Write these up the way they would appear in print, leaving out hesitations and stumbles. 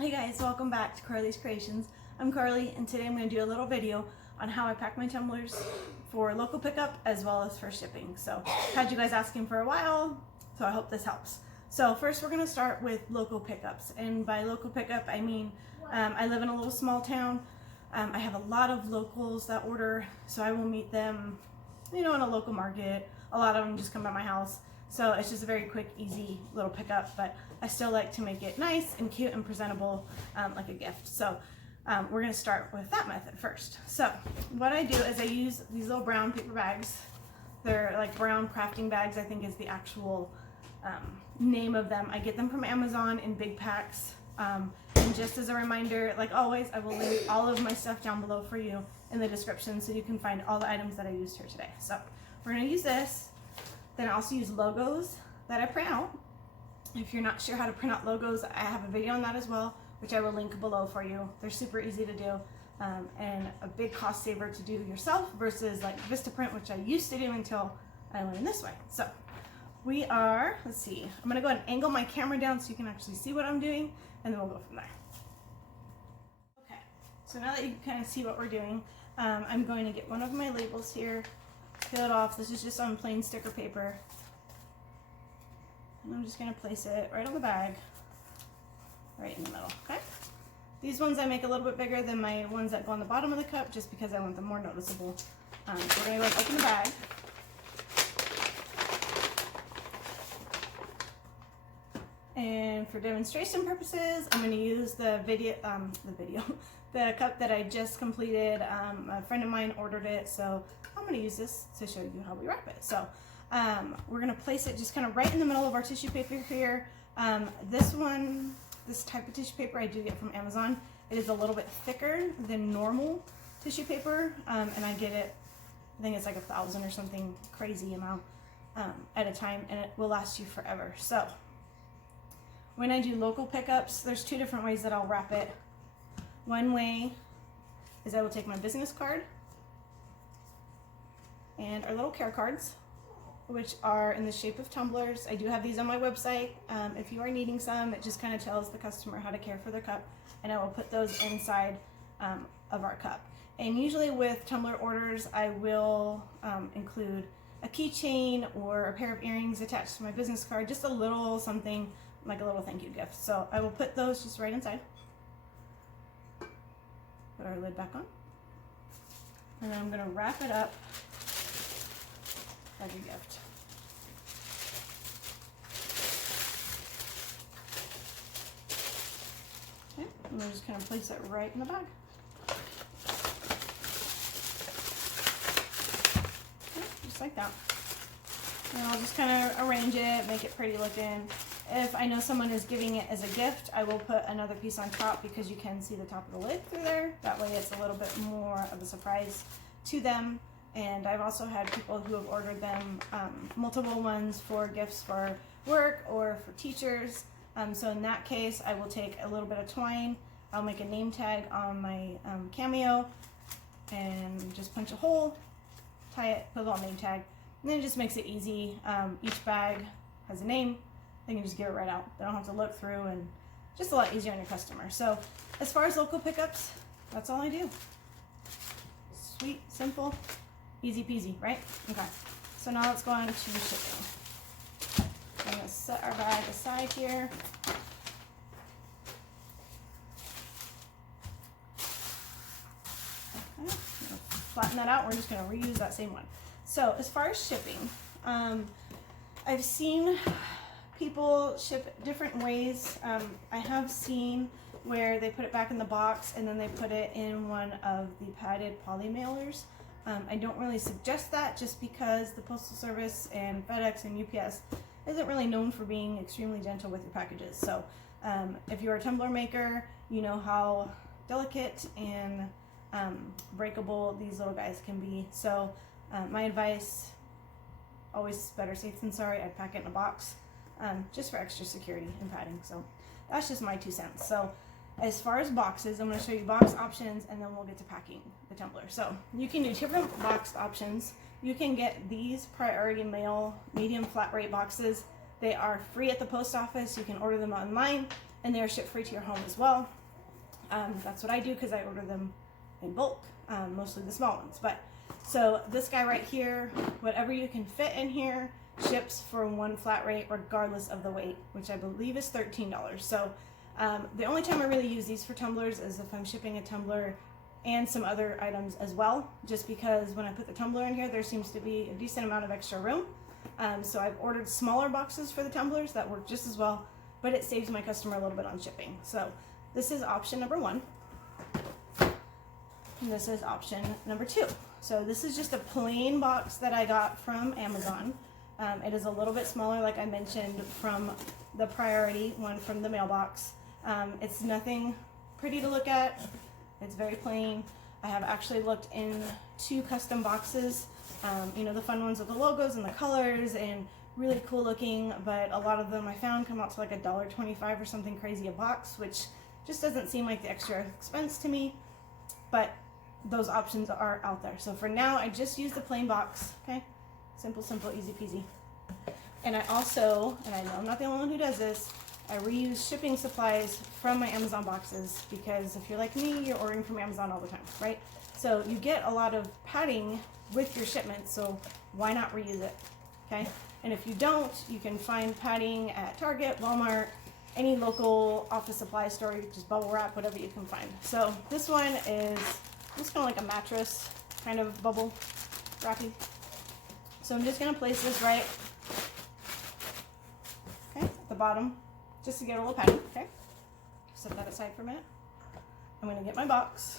Hey guys, welcome back to Carly's Creations. I'm Carly, and today I'm going to do a little video on how I pack my tumblers for local pickup as well as for shipping. So I've had you guys asking for a while, so I hope this helps. So first we're going to start with local pickups, and by local pickup I mean I live in a little small town. I have a lot of locals that order, so I will meet them, in a local market. A lot of them just come by my house. So it's just a very quick, easy little pickup, but I still like to make it nice and cute and presentable, like a gift. So we're gonna start with that method first. So what I do is I use these little brown paper bags. They're like brown crafting bags, I think is the actual name of them. I get them from Amazon in big packs. And just as a reminder, like always, I will link all of my stuff down below for you in the description so you can find all the items that I used here today. So we're gonna use this. Then I also use logos that I print out. If you're not sure how to print out logos, I have a video on that as well, which I will link below for you. They're super easy to do and a big cost saver to do yourself versus like Vistaprint, which I used to do until I learned this way. So we are, let's see, I'm gonna go ahead and angle my camera down so you can actually see what I'm doing, and then we'll go from there. Okay, so now that you can kind of see what we're doing, I'm going to get one of my labels here, peel it off. This is just on plain sticker paper. And I'm just going to place it right on the bag, right in the middle, okay? These ones I make a little bit bigger than my ones that go on the bottom of the cup just because I want them more noticeable. So we're going to go ahead and open the bag. And for demonstration purposes, I'm going to use the cup that I just completed. A friend of mine ordered it, so I'm going to use this to show you how we wrap it. So we're going to place it just kind of right in the middle of our tissue paper here. This type of tissue paper I do get from Amazon. It is a little bit thicker than normal tissue paper, and I get it, I think it's like 1,000 or something crazy amount at a time, and it will last you forever. So when I do local pickups, there's two different ways that I'll wrap it. One way is I will take my business card and our little care cards, which are in the shape of tumblers. I do have these on my website. If you are needing some, it just kind of tells the customer how to care for their cup, and I will put those inside of our cup. And usually with tumbler orders, I will include a keychain or a pair of earrings attached to my business card, just a little something like a little thank you gift. So I will put those just right inside. Put our lid back on. And then I'm going to wrap it up like a gift. Okay, and we're just going to place it right in the bag. Okay, just like that. And I'll just kind of arrange it, make it pretty looking. If I know someone is giving it as a gift, I will put another piece on top because you can see the top of the lid through there. That way it's a little bit more of a surprise to them. And I've also had people who have ordered them multiple ones for gifts for work or for teachers. So in that case, I will take a little bit of twine. I'll make a name tag on my cameo and just punch a hole, tie it, put a little name tag, and then it just makes it easy. Each bag has a name. They can just give it right out. They don't have to look through, and just a lot easier on your customer. So as far as local pickups, that's all I do. Sweet, simple, easy peasy, right? Okay, so now let's go on to shipping. I'm gonna set our bag aside here. Okay, flatten that out. We're just gonna reuse that same one. So as far as shipping, I've seen people ship different ways. I have seen where they put it back in the box and then they put it in one of the padded poly mailers. I don't really suggest that just because the Postal Service and FedEx and UPS isn't really known for being extremely gentle with your packages. So if you're a tumbler maker, you know how delicate and breakable these little guys can be. So my advice, always better safe than sorry. I'd pack it in a box. Just for extra security and padding. So that's just my 2 cents. So as far as boxes, I'm going to show you box options, and then we'll get to packing the tumbler. So you can do different box options. You can get these priority mail medium flat rate boxes. They are free at the post office. You can order them online. and they're shipped free to your home as well. That's what I do because I order them in bulk, mostly the small ones. But so this guy right here, whatever you can fit in here, ships for one flat rate regardless of the weight, which I believe is $13. So the only time I really use these for tumblers is if I'm shipping a tumbler and some other items as well, just because when I put the tumbler in here, there seems to be a decent amount of extra room. So I've ordered smaller boxes for the tumblers that work just as well, but it saves my customer a little bit on shipping. So this is option number 1. And this is option number 2. So this is just a plain box that I got from Amazon. It is a little bit smaller, like I mentioned, from the priority one from the mailbox. It's nothing pretty to look at. It's very plain. I have actually looked into custom boxes, you know, the fun ones with the logos and the colors and really cool looking, but a lot of them I found come out to like $1.25 or something crazy a box, which just doesn't seem like the extra expense to me. But those options are out there. So for now, I just use the plain box, okay? Simple, simple, easy peasy. And I also, and I know I'm not the only one who does this, I reuse shipping supplies from my Amazon boxes, because if you're like me, you're ordering from Amazon all the time, right? So you get a lot of padding with your shipments, so why not reuse it, okay? And if you don't, you can find padding at Target, Walmart, any local office supply store, just bubble wrap, whatever you can find. So this one is just kind of like a mattress kind of bubble wrapping. So I'm just going to place this right, okay, at the bottom, just to get a little padding, okay? Set that aside for a minute. I'm going to get my box.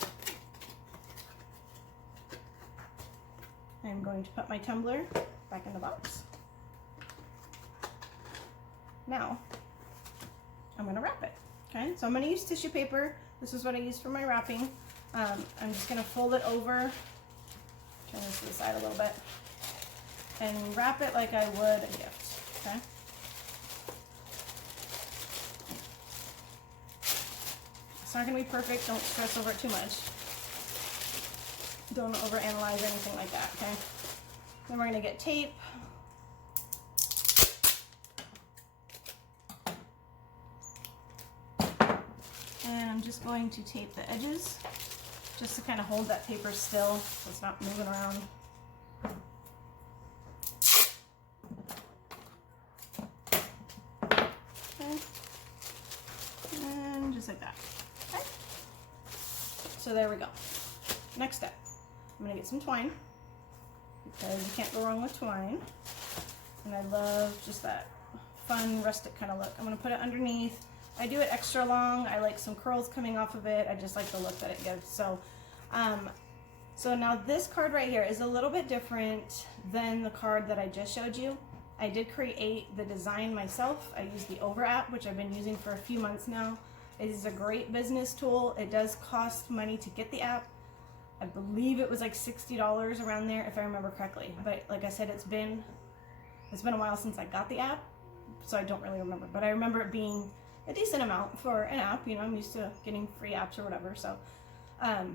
I'm going to put my tumbler back in the box. Now, I'm going to wrap it, okay? So I'm going to use tissue paper. This is what I use for my wrapping. I'm just going to fold it over, turn this to the side a little bit, and wrap it like I would a gift, okay? It's not going to be perfect. Don't stress over it too much. Don't overanalyze anything like that, okay? Then we're going to get tape. And I'm just going to tape the edges just to kind of hold that paper still so it's not moving around. Okay. And just like that. Okay. So there we go. Next step. I'm going to get some twine, because you can't go wrong with twine. And I love just that fun rustic kind of look. I'm going to put it underneath. I do it extra long. I like some curls coming off of it. I just like the look that it gives. So, so now this card right here is a little bit different than the card that I just showed you. I did create the design myself. I use the Over app, which I've been using for a few months now. It is a great business tool. It does cost money to get the app. I believe it was like $60 around there, if I remember correctly. But like I said, it's been a while since I got the app, so I don't really remember. But I remember it being a decent amount for an app. You know, I'm used to getting free apps or whatever. So,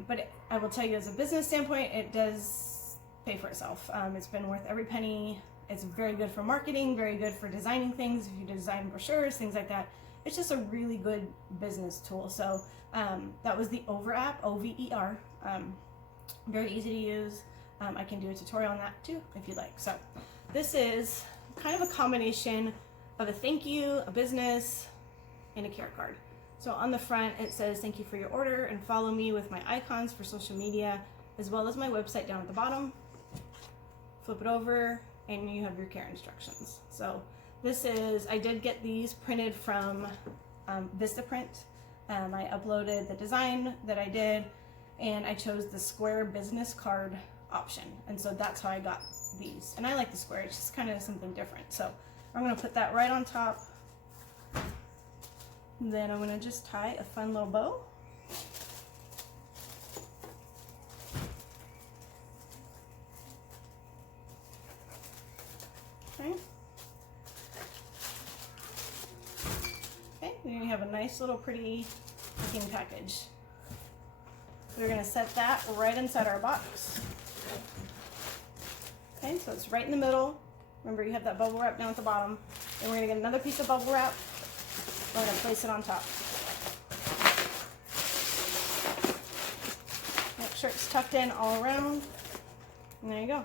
but I will tell you, as a business standpoint, it does pay for itself. It's been worth every penny. It's very good for marketing, very good for designing things. If you design brochures, things like that, it's just a really good business tool. So that was the Over app, O-V-E-R. Very easy to use. I can do a tutorial on that too, if you'd like. So this is kind of a combination of a thank you, a business, and a care card. So on the front, it says thank you for your order and follow me with my icons for social media, as well as my website down at the bottom. Flip it over and you have your care instructions. So this is, I did get these printed from Vistaprint. I uploaded the design that I did, and I chose the square business card option. And so that's how I got these. And I like the square, it's just kind of something different. So I'm gonna put that right on top. And then I'm gonna just tie a fun little bow. Okay. Okay, then you have a nice little pretty looking package. We're going to set that right inside our box. Okay, so it's right in the middle. Remember, you have that bubble wrap down at the bottom. Then we're going to get another piece of bubble wrap. We're going to place it on top. Make sure it's tucked in all around. And there you go.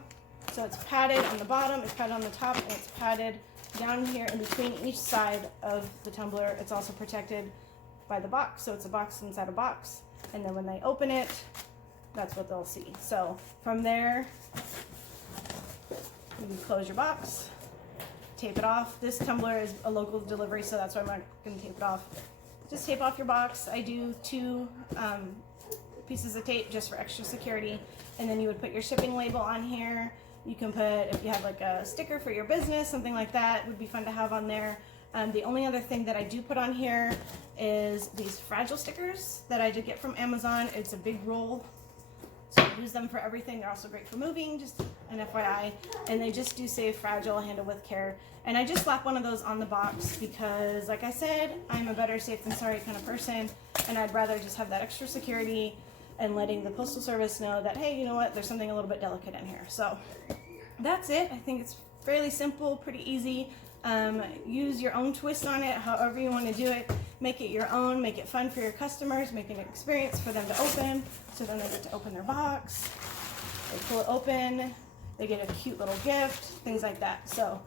So it's padded on the bottom, it's padded on the top, and it's padded down here in between each side of the tumbler. It's also protected by the box, so it's a box inside a box. And then when they open it, that's what they'll see. So from there, you can close your box, tape it off. This tumbler is a local delivery, so that's why I'm not going to tape it off. Just tape off your box. I do 2 pieces of tape just for extra security, and then you would put your shipping label on here. You can put, if you have like a sticker for your business, something like that would be fun to have on there. The only other thing that I do put on here is these fragile stickers that I did get from Amazon. It's a big roll, so I use them for everything. They're also great for moving, just an FYI. And they just do say fragile, handle with care. And I just slap one of those on the box because, like I said, I'm a better safe than sorry kind of person, and I'd rather just have that extra security and letting the Postal Service know that, hey, you know what, there's something a little bit delicate in here. So that's it. I think it's fairly simple, pretty easy. Use your own twist on it, however you want to do it. Make it your own, make it fun for your customers, make it an experience for them to open, so then they get to open their box, they pull it open, they get a cute little gift, things like that. So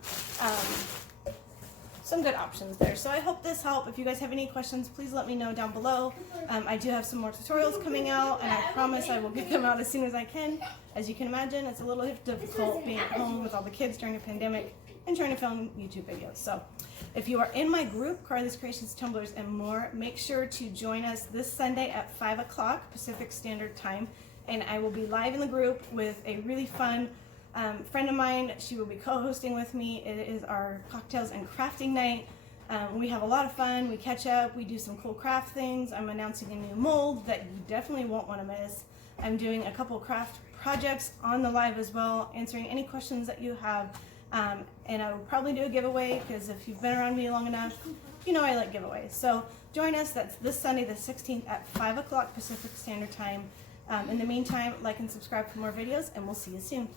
some good options there. So I hope this helped. If you guys have any questions, please let me know down below. I do have some more tutorials coming out, and I promise I will get them out as soon as I can. As you can imagine, it's a little difficult being at home with all the kids during a pandemic and trying to film YouTube videos. So if you are in my group, Carly's Creations, Tumblers, and More, make sure to join us this Sunday at 5 o'clock Pacific Standard Time, and I will be live in the group with a really fun friend of mine. She will be co-hosting with me. It is our cocktails and crafting night. We have a lot of fun. We catch up. We do some cool craft things. I'm announcing a new mold that you definitely won't want to miss. I'm doing a couple craft projects on the live as well, answering any questions that you have. And I will probably do a giveaway because if you've been around me long enough, you know I like giveaways. So join us. That's this Sunday the 16th at 5 o'clock Pacific Standard Time. In the meantime, like and subscribe for more videos, and we'll see you soon.